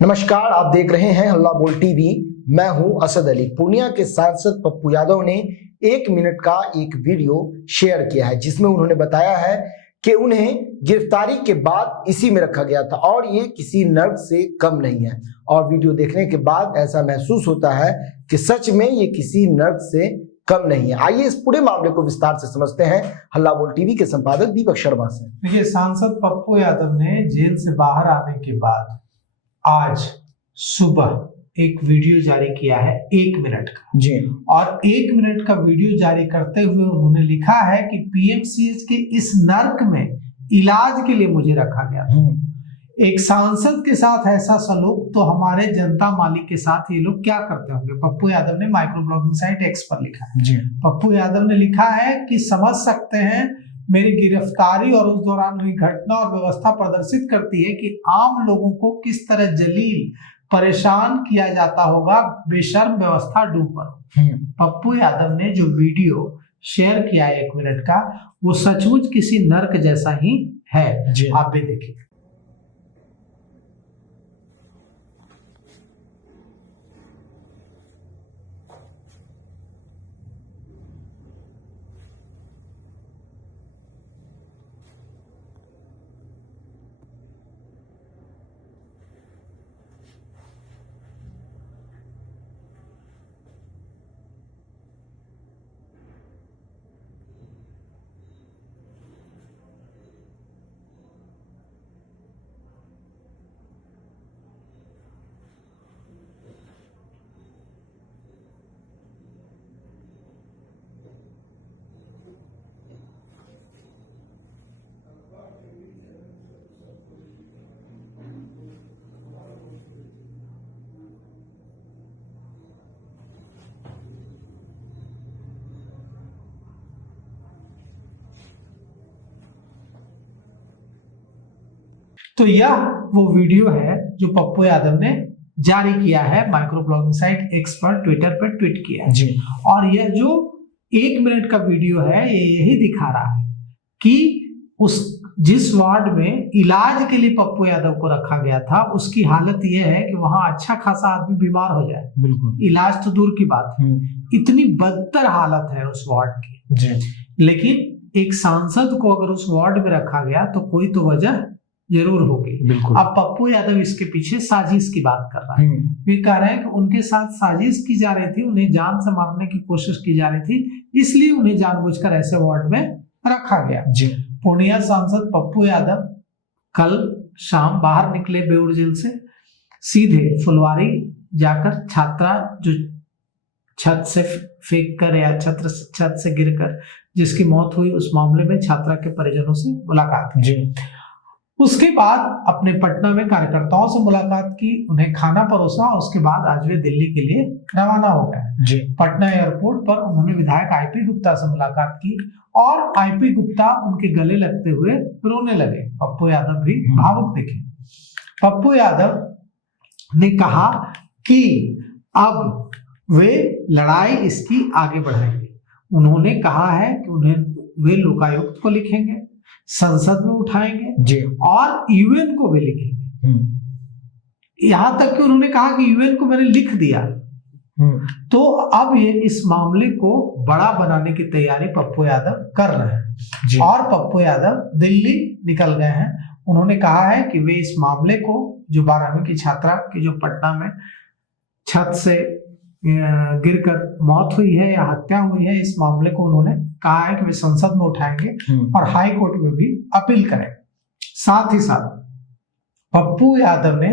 नमस्कार, आप देख रहे हैं हल्ला बोल टीवी। मैं हूं असद अली। पूर्णिया के सांसद पप्पू यादव ने 1 मिनट का एक वीडियो शेयर किया है जिसमें उन्होंने बताया है कि उन्हें गिरफ्तारी के बाद इसी में रखा गया था और ये किसी नर्क से कम नहीं है। और वीडियो देखने के बाद ऐसा महसूस होता है कि सच में ये किसी नर्क से कम नहीं है। आइए इस पूरे मामले को विस्तार से समझते हैं हल्ला बोल टीवी के संपादक दीपक शर्मा से। देखिए, सांसद पप्पू यादव ने जेल से बाहर आने के बाद आज सुबह एक वीडियो जारी किया है 1 मिनट का जी। और 1 मिनट का वीडियो जारी करते हुए उन्होंने लिखा है कि पीएमसीएच के इस नर्क में इलाज के लिए मुझे रखा गया था। एक सांसद के साथ ऐसा सलूक तो हमारे जनता मालिक के साथ ये लोग क्या करते होंगे। पप्पू यादव ने माइक्रो ब्लॉगिंग साइट एक्स पर लिखा है। जी। पप्पू यादव ने लिखा है कि समझ सकते हैं मेरी गिरफ्तारी और उस दौरान हुई घटना और व्यवस्था प्रदर्शित करती है कि आम लोगों को किस तरह जलील परेशान किया जाता होगा, बेशर्म व्यवस्था डूब पर। पप्पू यादव ने जो वीडियो शेयर किया 1 मिनट का, वो सचमुच किसी नर्क जैसा ही है। आप भी देखिए। तो यह वो वीडियो है जो पप्पू यादव ने जारी किया है, माइक्रो ब्लॉगिंग साइट एक्स पर ट्विटर पर ट्वीट किया है जी। और यह जो 1 मिनट का वीडियो है ये यही दिखा रहा है कि उस जिस वार्ड में इलाज के लिए पप्पू यादव को रखा गया था उसकी हालत यह है कि वहां अच्छा खासा आदमी बीमार हो जाए। बिल्कुल, इलाज तो दूर की बात है, इतनी बदतर हालत है उस वार्ड की जी। लेकिन एक सांसद को अगर उस वार्ड में रखा गया तो कोई तो वजह जरूर होगी। अब पप्पू यादव इसके पीछे साजिश की बात कर रहा है। वे कह रहे हैं कि उनके साथ साजिश की जा रही थी, उन्हें जान से मारने की कोशिश की जा रही थी, इसलिए उन्हें जानबूझकर ऐसे वार्ड में रखा गया जी। पूर्णिया सांसद पप्पू यादव कल शाम बाहर निकले बेउर जेल से, सीधे फुलवारी जाकर छात्रा जो छत से फेंक कर या छत से गिरकर जिसकी मौत हुई उस मामले में छात्रा के परिजनों से मुलाकात की जी। उसके बाद अपने पटना में कार्यकर्ताओं से मुलाकात की, उन्हें खाना परोसा। उसके बाद आज वे दिल्ली के लिए रवाना हो गए। पटना एयरपोर्ट पर उन्होंने विधायक आईपी गुप्ता से मुलाकात की और आईपी गुप्ता उनके गले लगते हुए रोने लगे। पप्पू यादव भी भावुक दिखे। पप्पू यादव ने कहा कि अब वे लड़ाई इसकी आगे बढ़ाएंगे। उन्होंने कहा है कि उन्हें वे लोकायुक्त को लिखेंगे, संसद में उठाएंगे जी। और यूएन को भी लिखेंगे। यहां तक कि उन्होंने कहा कि यूएन को मैंने लिख दिया। तो अब ये इस मामले को बड़ा बनाने की तैयारी पप्पू यादव कर रहे हैं जी। और पप्पू यादव दिल्ली निकल गए हैं। उन्होंने कहा है कि वे इस मामले को, जो 12वीं की छात्रा की जो पटना में छत से गिरकर मौत हुई है या हत्या हुई है, इस मामले को उन्होंने कहा है कि वे संसद में उठाएंगे और हाई कोर्ट में भी अपील करेंगे। साथ ही साथ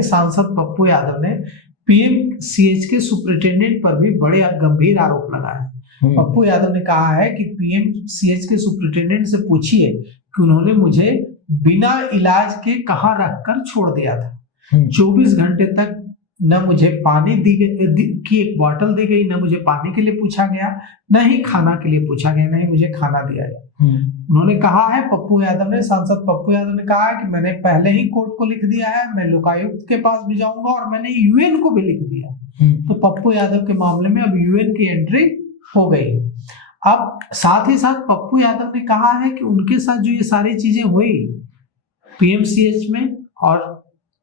सांसद पप्पू यादव ने पीएमसीएच के सुपरिटेंडेंट पर भी बड़े गंभीर आरोप लगाए। पप्पू यादव ने कहा है कि पीएमसीएच के सुपरिटेंडेंट से पूछिए कि उन्होंने मुझे बिना इलाज के कहां रखकर छोड़ दिया था। 24 घंटे तक न मुझे पानी की एक बोतल दी गई, न मुझे पानी के लिए पूछा गया, न ही खाना के लिए पूछा गया, न ही मुझे खाना दिया गया। उन्होंने कहा है, सांसद पप्पू यादव ने कहा है कि मैंने पहले ही कोर्ट को लिख दिया है, मैं लोकायुक्त के पास भी जाऊंगा और मैंने यूएन को भी लिख दिया। तो पप्पू यादव के मामले में अब यूएन की एंट्री हो गई। अब साथ ही साथ पप्पू यादव ने कहा है कि उनके साथ जो ये सारी चीजें हुई पीएमसीएच में और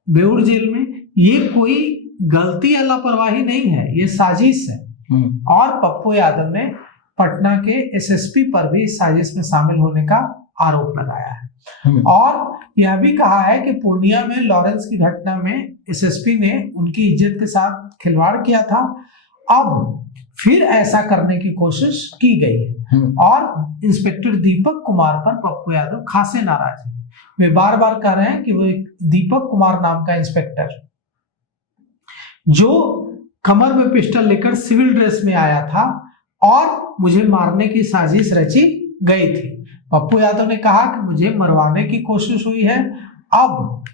बेउर जेल में, ये कोई गलती या लापरवाही नहीं है, ये साजिश है। और पप्पू यादव ने पटना के एसएसपी पर भी साजिश में शामिल होने का आरोप लगाया है और यह भी कहा है कि पूर्णिया में लॉरेंस की घटना में एसएसपी ने उनकी इज्जत के साथ खिलवाड़ किया था, अब फिर ऐसा करने की कोशिश की गई है। और इंस्पेक्टर दीपक कुमार पर पप्पू यादव खासे नाराज हैं। वे बार बार कह रहे हैं कि वो एक दीपक कुमार नाम का इंस्पेक्टर जो कमर में पिस्टल लेकर सिविल ड्रेस में आया था और मुझे मारने की साजिश रची गई थी। पप्पू यादव ने कहा कि मुझे मरवाने की कोशिश हुई है। अब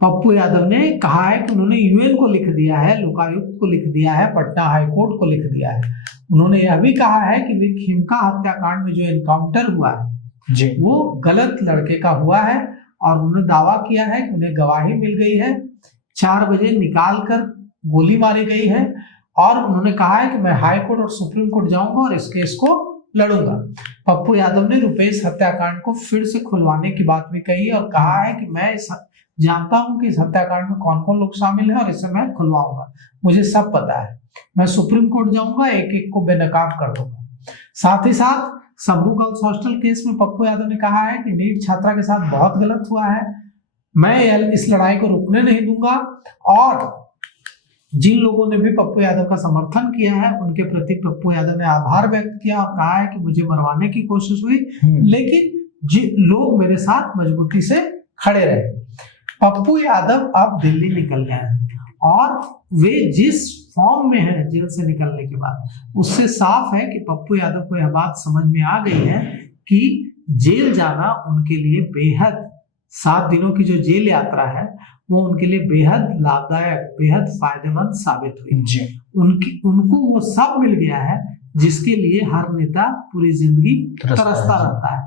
पप्पू यादव ने कहा है कि उन्होंने यूएन को लिख दिया है, लोकायुक्त को लिख दिया है, पटना हाईकोर्ट को लिख दिया है। उन्होंने यह भी कहा है कि वे खिमका हत्याकांड में जो एनकाउंटर हुआ है जी वो गलत लड़के का हुआ है और उन्होंने दावा किया है कि उन्हें गवाही मिल गई है, 4 बजे निकाल कर गोली मारी गई है और उन्होंने कहा है कि मैं हाई कोर्ट और सुप्रीम कोर्ट जाऊंगा और इस केस को लड़ूंगा। पप्पू यादव ने रुपेश हत्याकांड को फिर से खुलवाने की बात भी कही और कहा है कि मैं जानता हूं कि इस हत्याकांड में कौन कौन लोग शामिल है और इसे मैं खुलवाऊंगा, मुझे सब पता है, मैं सुप्रीम कोर्ट जाऊंगा, एक एक को बेनकाब कर दूंगा। साथ ही साथ शंभू गर्ल्स हॉस्टल केस में पप्पू यादव ने कहा है कि नीट छात्रा के साथ बहुत गलत हुआ है, मैं इस लड़ाई को रुकने नहीं दूंगा और जिन लोगों ने भी पप्पू यादव का समर्थन किया है उनके प्रति पप्पू यादव ने आभार व्यक्त किया और कहा है कि मुझे मरवाने की कोशिश हुई लेकिन लोग मेरे साथ मजबूती से खड़े रहे। पप्पू यादव अब दिल्ली निकल गए हैं और वे जिस फॉर्म में हैं जेल से निकलने के बाद उससे साफ है कि पप्पू यादव को यह बात समझ में आ गई है कि जेल जाना उनके लिए बेहद 7 दिनों की जो जेल यात्रा है वो उनके लिए बेहद लाभदायक, बेहद फायदेमंद साबित हुई। उनको वो सब मिल गया है जिसके लिए हर नेता पूरी जिंदगी तरसता रहता है।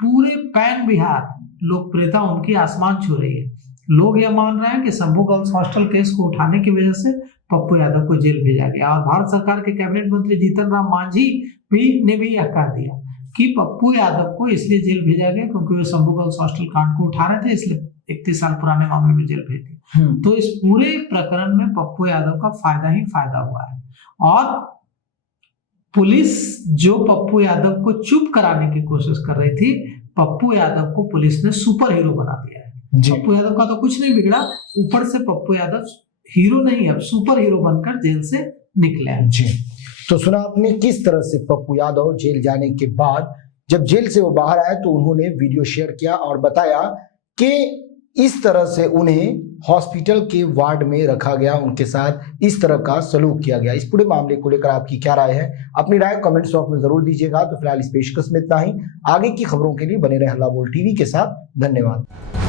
पूरे पैन बिहार लोकप्रियता उनकी आसमान छू रही है। लोग यह मान रहे हैं कि शंभू गर्ल्स हॉस्टल केस को उठाने की वजह से पप्पू यादव को जेल भेजा गया और भारत सरकार के कैबिनेट मंत्री जीतन राम मांझी ने भी यह कह दिया कि पप्पू यादव को इसलिए जेल भेजा गया क्योंकि वे शंभू गर्ल्स हॉस्टल कांड को उठा रहे थे, इसलिए 31 साल पुराने मामले में जेल भेज दिया। तो इस पूरे प्रकरण में पप्पू यादव का फायदा ही फायदा हुआ है और पुलिस जो पप्पू यादव को चुप कराने की कोशिश कर रही थी, पप्पू यादव को पुलिस ने सुपर हीरो बना दिया है। पप्पू यादव का तो कुछ नहीं बिगड़ा, ऊपर से पप्पू यादव हीरो नहीं अब सुपर हीरो बनकर जेल से निकले हैं। जी तो सुना आपने किस तरह से पप्पू यादव जेल जाने के बाद जब जेल से वो बाहर आए तो उन्होंने वीडियो शेयर किया और बताया कि इस तरह से उन्हें हॉस्पिटल के वार्ड में रखा गया, उनके साथ इस तरह का सलूक किया गया। इस पूरे मामले को लेकर आपकी क्या राय है? अपनी राय कमेंट्स बॉक्स में जरूर दीजिएगा। तो फिलहाल इस पेशकश में इतना ही। आगे की खबरों के लिए बने रहे हल्ला बोल टीवी के साथ। धन्यवाद।